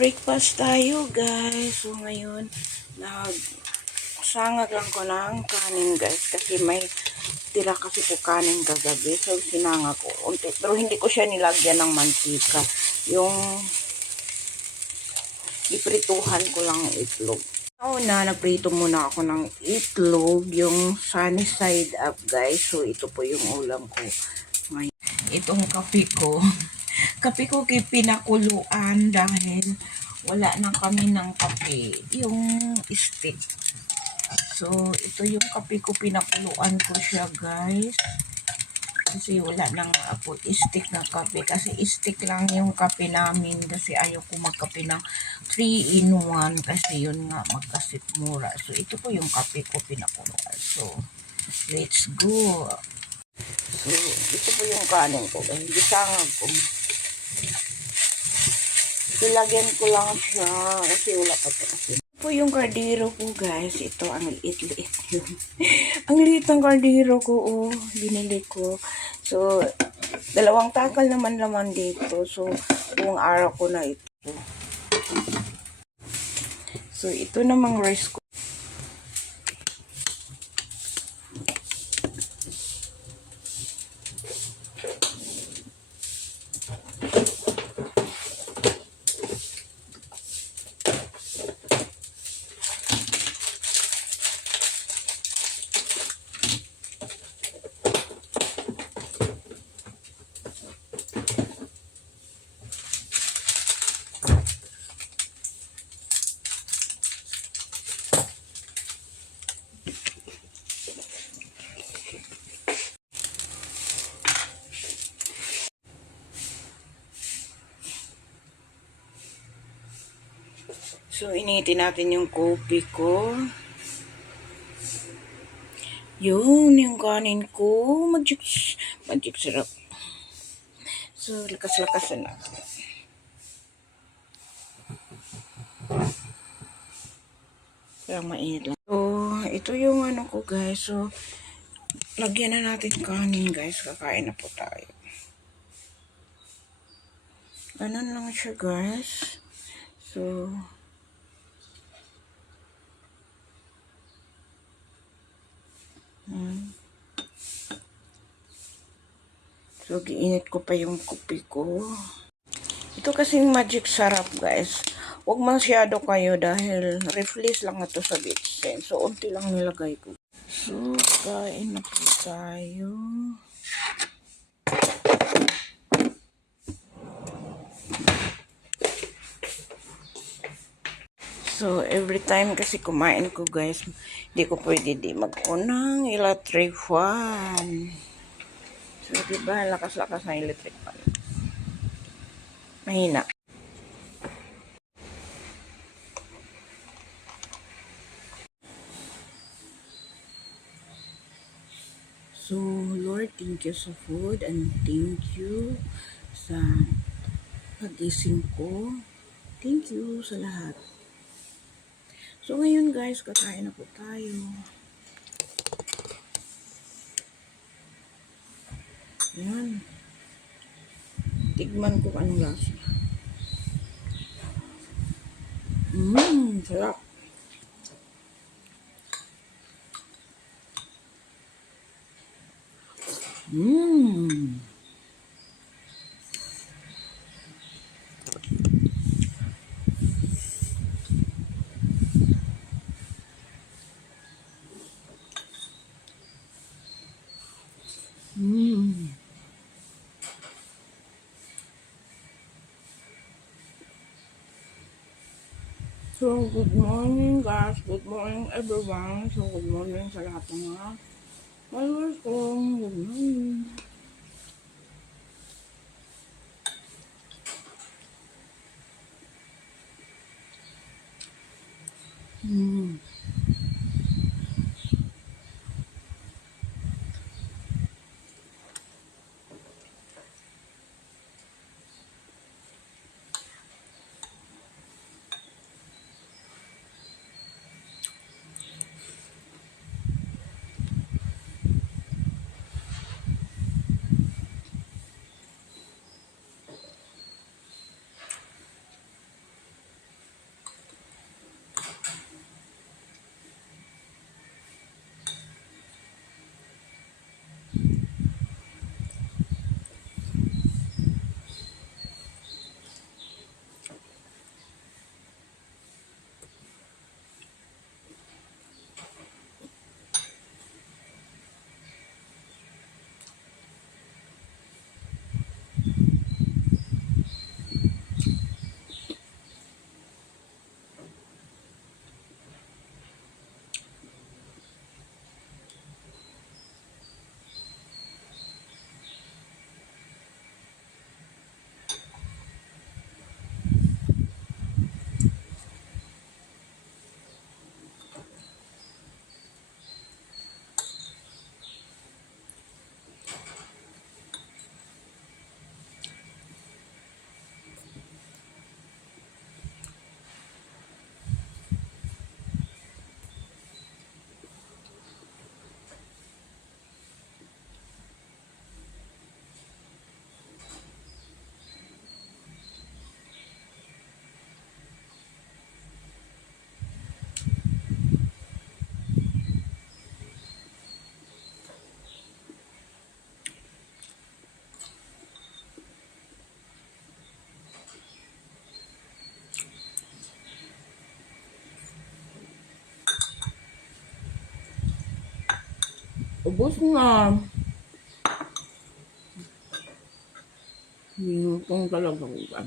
Breakfast tayo, guys. So, ngayon, nagsangag lang ko ng kanin, guys. Kasi may tira kasi ko kanin kagabi. So, sinangag ko unti. Pero hindi ko siya nilagyan ng mantika. Yung iprituhan ko lang itlog. Una, nagprito muna ako ng itlog. Yung sunny side up, guys. So, ito po yung ulam ko. Ngayon, itong kape ko. Kape ko pinakuluan dahil wala na kami ng kape. Yung stick. So, ito yung kape ko. Pinakuluan ko siya, guys. Kasi wala nang po stick na kape. Kasi stick lang yung kape namin. Kasi ayaw ko magkape ng 3-in-1. Kasi yun nga, magkasit mura. So, ito po yung kape ko pinakuluan. So, let's go. So, ito po yung kanin ko. Gisangag ko. Ilagyan ko lang siya. Kasi wala pa ito. Ito po yung kardero ko, guys. Ito, ang liit-liit yun. Ang liit ng kardero ko, oh. Binili ko. So, 2 takal naman dito. So, buong araw ko na ito. So, ito namang rice ko. So, initin natin yung kopi ko. Yun, yung kanin ko. Magic sarap. So, lakas-lakasan natin. Parang mainit lang. So, ito yung ano ko, guys. So, lagyan na natin kanin, guys. Kakain na po tayo. Ganun lang siya, guys. So, So, giinit ko pa yung kopi ko. Ito kasing magic sarap, guys. Huwag masyado kayo dahil refresh lang ito sa bitsen. So, unti lang nilagay ko. So, kain na po tayo. So, every time kasi kumain ko, guys, hindi ko pwede di mag-unang electric fan. So, diba, lakas-lakas ng electric fan. Mahina. So, Lord, thank you sa food and thank you sa pagising ko. Thank you sa lahat. So, ngayon guys, kakain na po tayo. Ayan. Tigman ko anong lasa. Sarap. So, good morning guys. Good morning everyone. So, good morning sa lahat ng mga followers ko. Good morning. ubos na. Minutong talaga ko ba?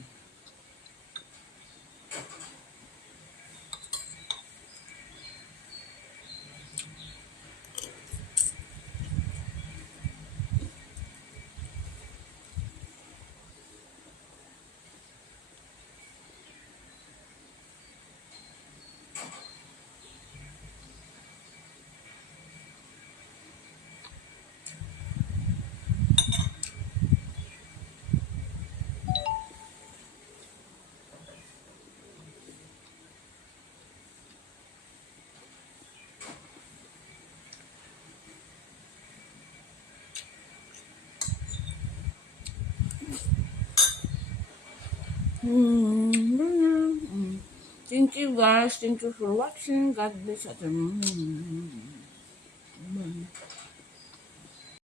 Thank you guys. Thank you for watching. God bless.